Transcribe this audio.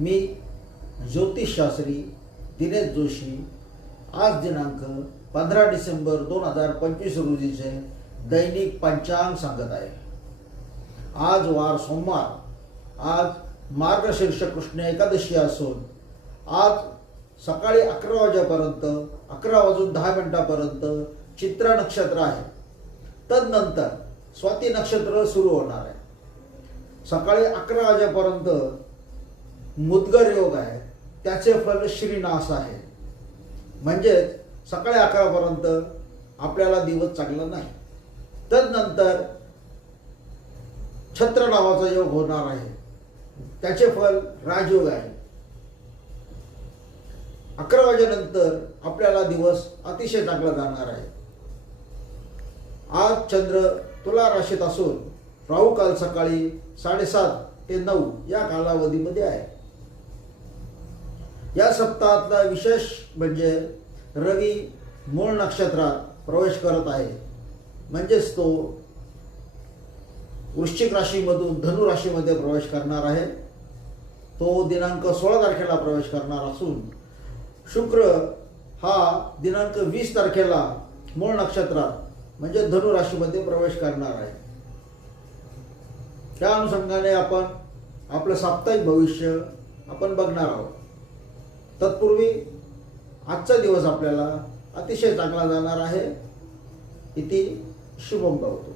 मी ज्योतिषशास्त्री दिनेश जोशी आज दिनांक 15 डिसेंबर 2025 रोजीचे दैनिक पंचांग सांगत आहे। आज वार सोमवार, आज मार्गशीर्ष कृष्ण एकादशी असून आज सकाळी 11 वाजेपर्यंत 11:10 चित्रा नक्षत्र आहे। तदनंतर स्वाती नक्षत्र सुरू होणार आहे। सकाळी 11 वाजेपर्यंत मुद्गर योग आहे, त्याचे फल श्रीनाश आहे। म्हणजेच सकाळी 11 पर्यंत आपल्याला दिवस चांगला नाही। तदनंतर छत्र नावाचा योग होणार आहे, त्याचे फल राजयोग आहे। 11 वाजेनंतर आपल्याला दिवस अतिशय चांगला जाणार आहे। आज चंद्र तुला राशीत असून राहू काल सकाळी 7:30 ते 9 या कालावधीमध्ये आहे। या सप्ताहातला विशेष म्हणजे रवी मूळ नक्षत्रात प्रवेश करत आहे, म्हणजेच तो वृश्चिक राशीमधून धनु राशीमध्ये प्रवेश करणार आहे। तो दिनांक 16 तारखेला प्रवेश करणार असून शुक्र हा दिनांक 20 तारखेला मूळ नक्षत्रात म्हणजे धनु राशीमध्ये प्रवेश करणार आहे। त्या अनुषंगाने आपण आपलं साप्ताहिक भविष्य आपण बघणार आहोत। तत्पूर्वी आजचा दिवस आपल्याला अतिशय चांगला जाणार आहे। इति शुभम भवतु।